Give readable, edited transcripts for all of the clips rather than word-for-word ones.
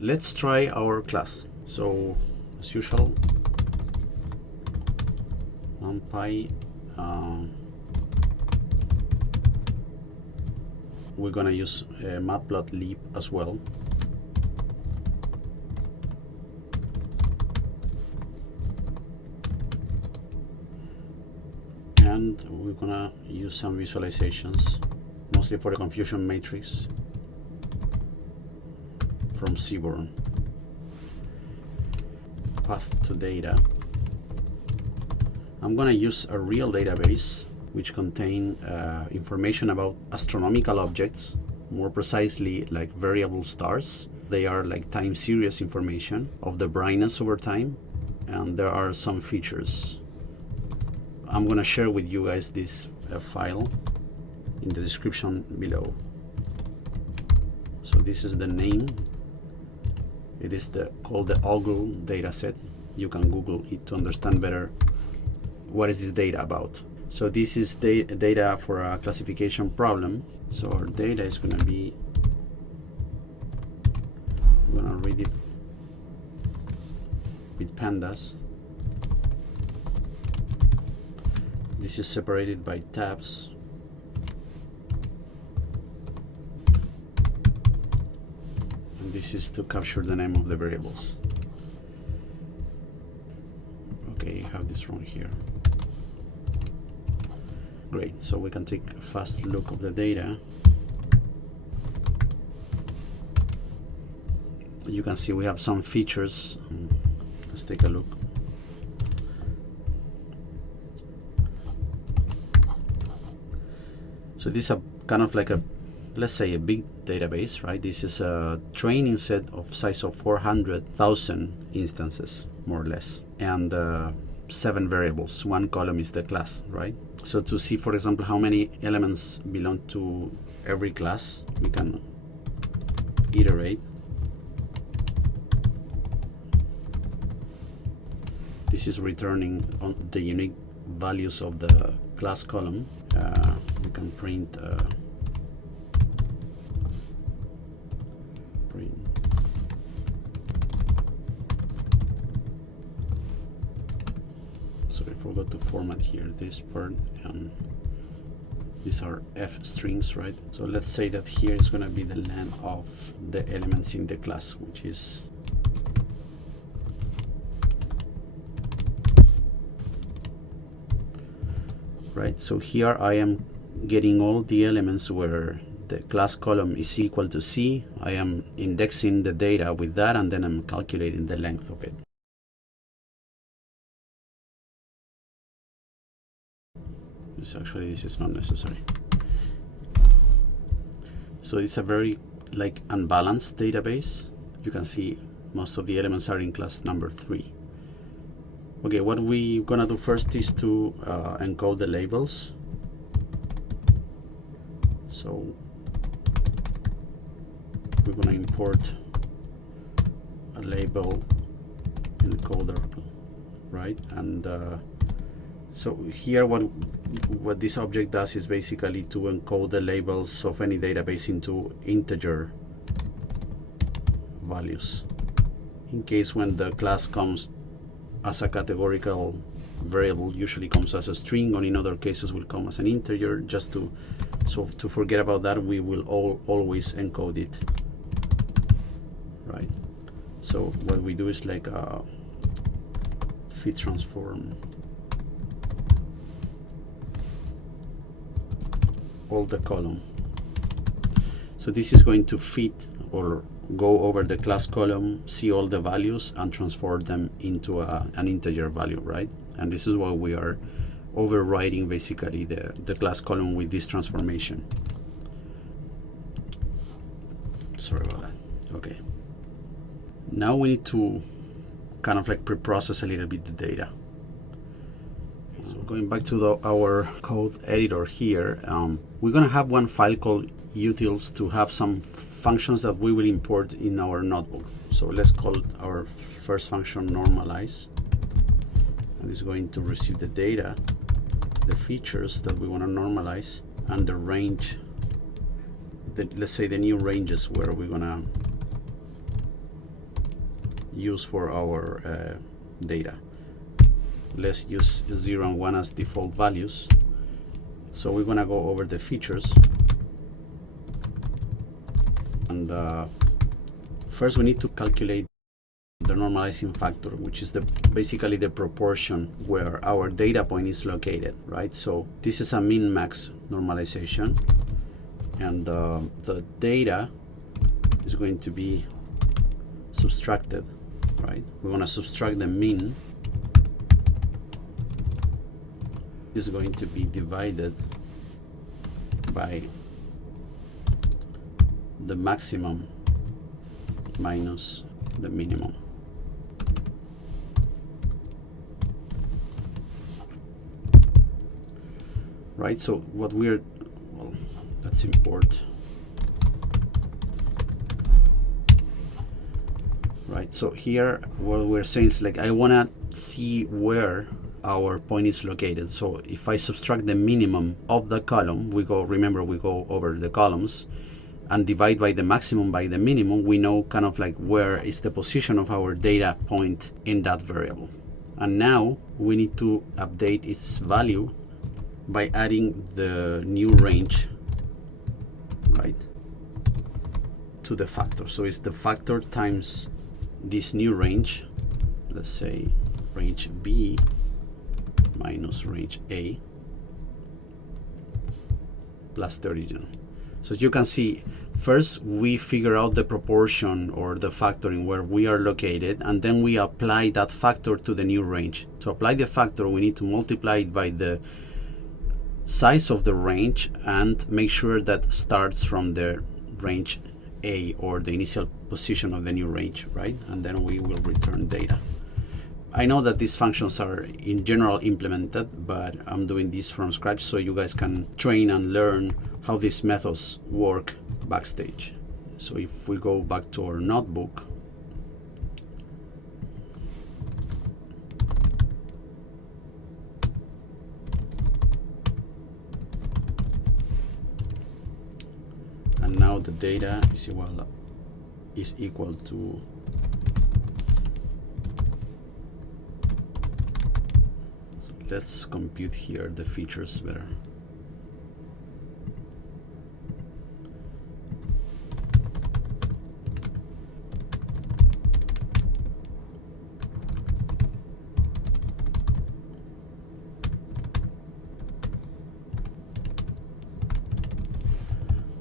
let's try our class. So as usual, numpy, we're gonna use matplotlib as well. And we're gonna use some visualizations, mostly for the confusion matrix from Seaborn. Path to data. I'm gonna use a real database which contain information about astronomical objects, more precisely like variable stars. They are like time series information of the brightness over time, and there are some features. I'm gonna share with you guys this file in the description below. So this is the name. It is called the Ogle dataset. You can Google it to understand better what is this data about. So this is data for a classification problem. So our data is going to be, I'm going to read it with pandas. This is separated by tabs. And this is to capture the name of the variables. Okay, I have this wrong here. Great, so we can take a fast look of the data. You can see we have some features. Let's take a look. So this is a kind of like a, let's say, a big database, right? This is a training set of size of 400,000 instances, more or less, and 7 variables. One column is the class, right? So to see, for example, how many elements belong to every class, we can iterate. This is returning on the unique values of the class column. We can print so I forgot to format here this part, and these are F strings, right? So let's say that here is going to be the length of the elements in the class, which is right. So here I am getting all the elements where the class column is equal to C. I am indexing the data with that, and then I'm calculating the length of it. This is not necessary. So it's a very like unbalanced database. You can see most of the elements are in class number 3. Okay, what we're gonna do first is to encode the labels. So we're gonna import a label encoder, right? And so here what this object does is basically to encode the labels of any database into integer values. In case when the class comes as a categorical variable, usually comes as a string, or in other cases will come as an integer. Just to forget about that, we will always encode it, right? So what we do is like a fit transform all the column. So this is going to fit or go over the class column, see all the values, and transform them into an integer value, right? And this is what we are overriding basically the class column with this transformation. Sorry about that. Okay. Now we need to kind of like pre-process a little bit the data. So going back to our code editor here, we're going to have one file called utils to have some functions that we will import in our notebook. So let's call our first function normalize, and it's going to receive the data, the features that we want to normalize, and the range, let's say the new ranges where we're going to use for our data. Let's use 0 and 1 as default values. So we're gonna go over the features. And first we need to calculate the normalizing factor, which is basically the proportion where our data point is located, right? So this is a min-max normalization, and the data is going to be subtracted, right? We're going to subtract the mean. This is going to be divided by the maximum minus the minimum. Right, so what we're, well, let's import. Right, so here what we're saying is like, I want to see where our point is located. So if I subtract the minimum of the column, remember we go over the columns, and divide by the maximum by the minimum, we know kind of like where is the position of our data point in that variable. And now we need to update its value by adding the new range, right, to the factor. So it's the factor times this new range, let's say range B minus range A plus 32. So you can see, first we figure out the proportion or the factoring where we are located, and then we apply that factor to the new range. To apply the factor, we need to multiply it by the size of the range and make sure that starts from the range A, or the initial position of the new range, right? And then we will return data. I know that these functions are in general implemented, but I'm doing this from scratch so you guys can train and learn how these methods work backstage. So if we go back to our notebook, and now the data is equal to let's compute here the features better.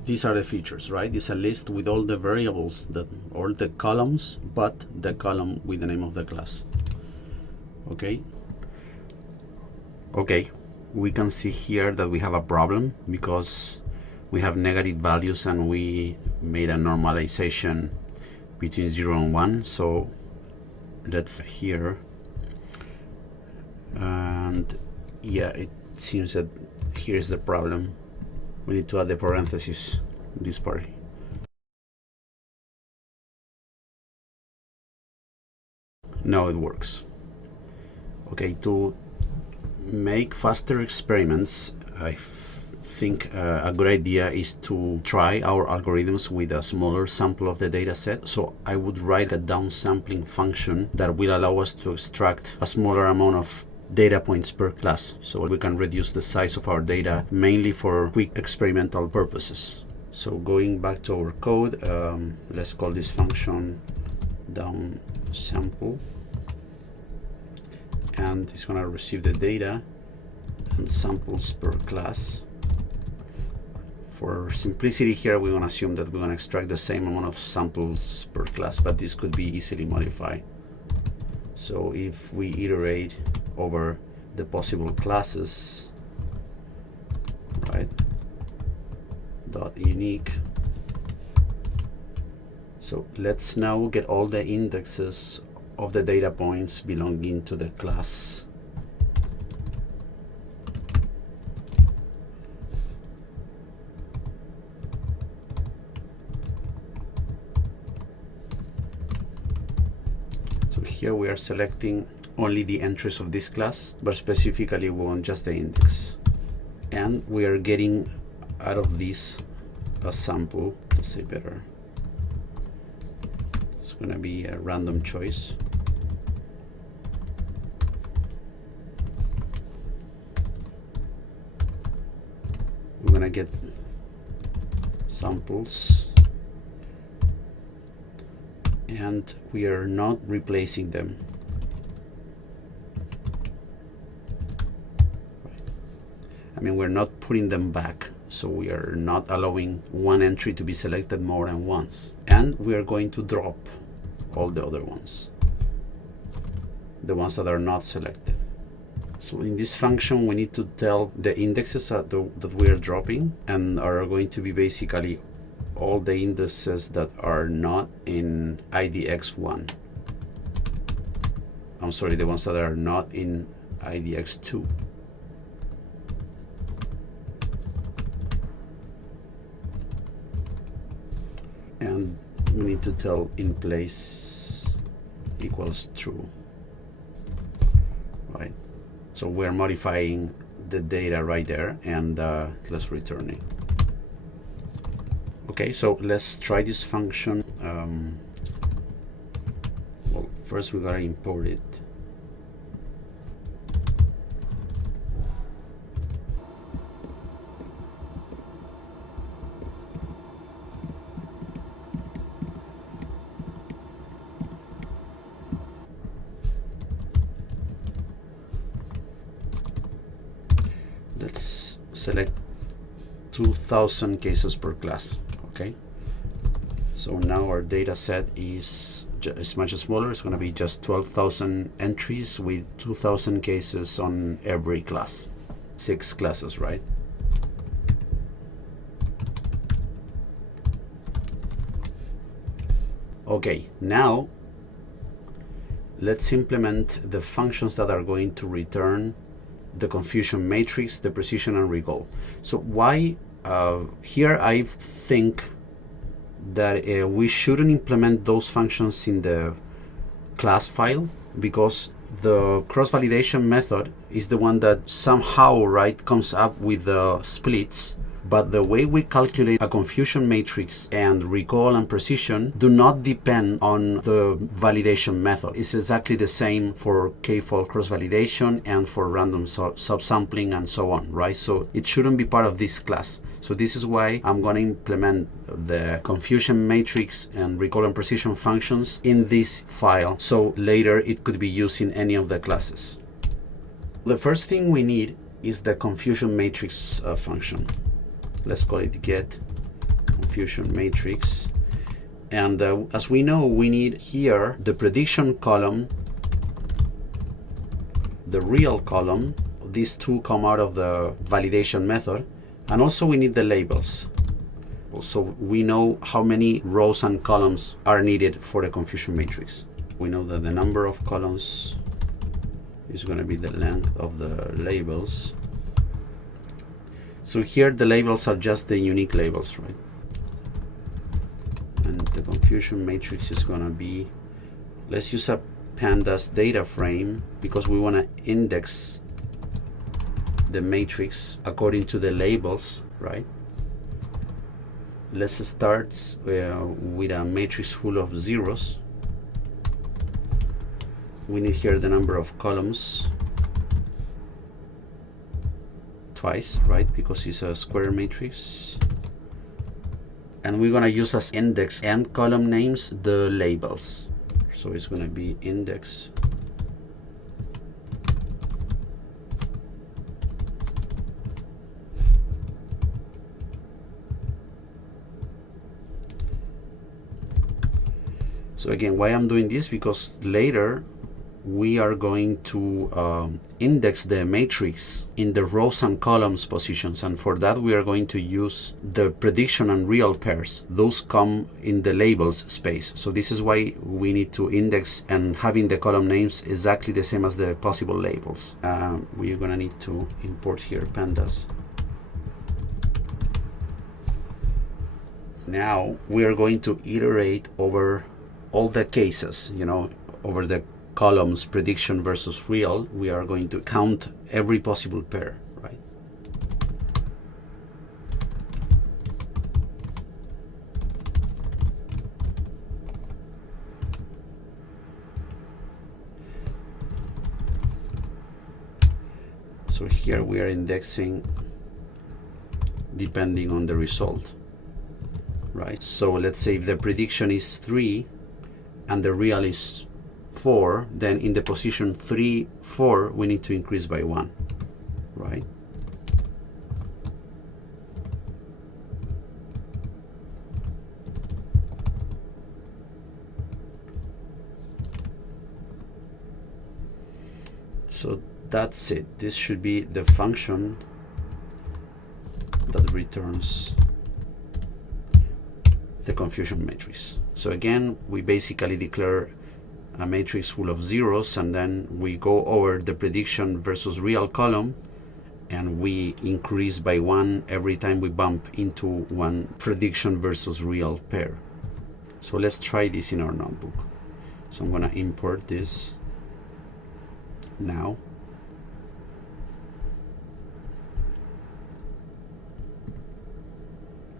These are the features, right? It's a list with all the variables, all the columns, but the column with the name of the class. Okay. Okay, we can see here that we have a problem because we have negative values and we made a normalization between 0 and 1. So let's here, and yeah, it seems that here is the problem. We need to add the parentheses, this part. Now it works. Okay, to make faster experiments, I think a good idea is to try our algorithms with a smaller sample of the data set. So I would write a downsampling function that will allow us to extract a smaller amount of data points per class, so we can reduce the size of our data mainly for quick experimental purposes. So going back to our code, let's call this function downsample, and it's going to receive the data and samples per class. For simplicity here, we're going to assume that we're going to extract the same amount of samples per class, but this could be easily modified. So if we iterate over the possible classes, right, dot unique. So let's now get all the indexes of the data points belonging to the class. So here we are selecting only the entries of this class, but specifically we want just the index. And we are getting out of this a sample, let's say better, It's going to be a random choice. We're going to get samples, and we are not replacing them. I mean, we're not putting them back, so we are not allowing one entry to be selected more than once. And we are going to drop all the other ones, the ones that are not selected. So in this function, we need to tell the indexes that we are dropping, and are going to be basically all the indices that are not in IDX1. I'm sorry, the ones that are not in IDX2. And we need to tell in place equals true, right? So we're modifying the data right there, and let's return it. Okay, so let's try this function. Well, first we gotta import it. Let's select 2000 cases per class. Okay, so now our data set is much smaller. It's going to be just 12,000 entries with 2,000 cases on every class. 6 classes, right? Okay, now let's implement the functions that are going to return the confusion matrix, the precision, and recall. So why here I think that we shouldn't implement those functions in the class file, because the cross-validation method is the one that somehow, right, comes up with the splits. But the way we calculate a confusion matrix and recall and precision do not depend on the validation method. It's exactly the same for k-fold cross-validation and for random subsampling and so on, right? So it shouldn't be part of this class. So this is why I'm going to implement the confusion matrix and recall and precision functions in this file, so later it could be used in any of the classes. The first thing we need is the confusion matrix function. Let's call it get confusion matrix. And as we know, we need here the prediction column, the real column. These two come out of the validation method. And also we need the labels. So we know how many rows and columns are needed for the confusion matrix. We know that the number of columns is going to be the length of the labels. So here the labels are just the unique labels, right? And the confusion matrix is going to be, let's use a pandas data frame, because we want to index the matrix according to the labels, right? Let's start with a matrix full of zeros. We need here the number of columns twice, right? Because it's a square matrix. And we're going to use as index and column names the labels. So it's going to be index So again, why I'm doing this, because later we are going to index the matrix in the rows and columns positions, and for that we are going to use the prediction and real pairs. Those come in the labels space. So this is why we need to index and having the column names exactly the same as the possible labels. We're gonna need to import here pandas. Now we are going to iterate over all the cases, you know, over the columns prediction versus real. We are going to count every possible pair, right? So here we are indexing depending on the result, right? So let's say if the prediction is 3 and the real is 4, then in the position 3, 4, we need to increase by 1, right? So that's it. This should be the function that returns the confusion matrix. So again, we basically declare a matrix full of zeros, and then we go over the prediction versus real column, and we increase by 1 every time we bump into one prediction versus real pair. So let's try this in our notebook. So I'm going to import this now.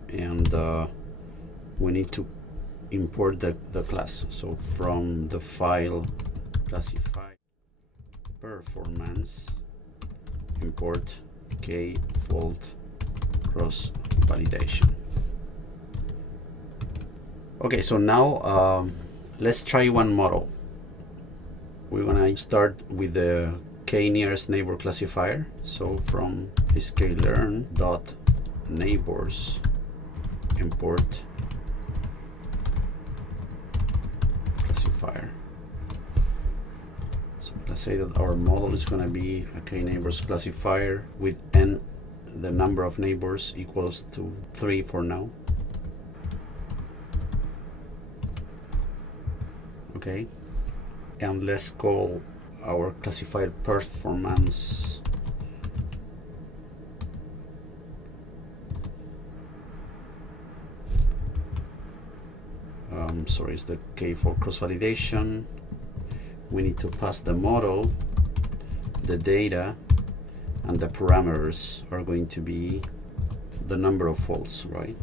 And we need to import the class. So from the file classify performance, import k-fold cross validation. Okay, so now let's try one model. We're gonna start with the k nearest neighbor classifier. So from sklearn dot neighbors import classifier. So let's say that our model is gonna be a k neighbors classifier with n, the number of neighbors, equals to 3 for now. Okay. And let's call our classifier performance sorry, it's the k for cross validation. We need to pass the model, the data, and the parameters are going to be the number of folds, right?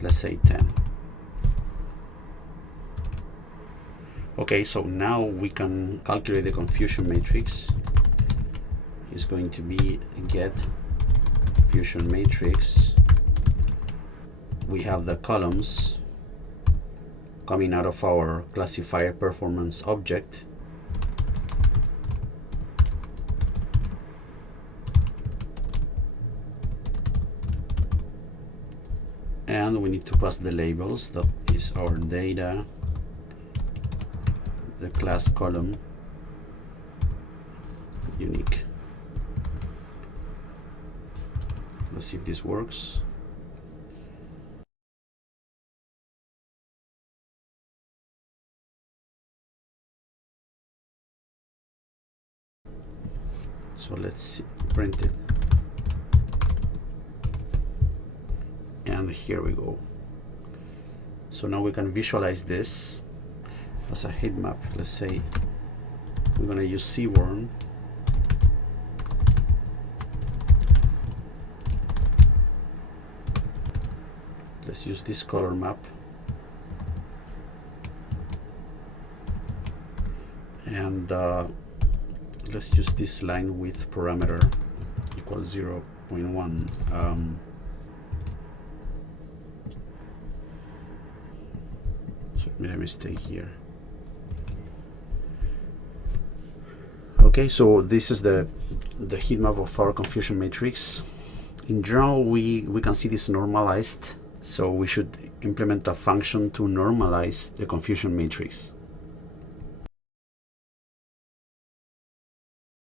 Let's say 10. Okay, so now we can calculate the confusion matrix. It's going to be get confusion matrix. We have the columns coming out of our classifier performance object. And we need to pass the labels. That is our data, the class column, unique. Let's see if this works. So let's see, print it. And here we go. So now we can visualize this as a heat map. Let's say we're going to use Seaborn. Let's use this color map. And let's use this line with parameter equals 0.1. So I made a mistake here. Okay, so this is the heat map of our confusion matrix. In general, we can see this normalized. So we should implement a function to normalize the confusion matrix.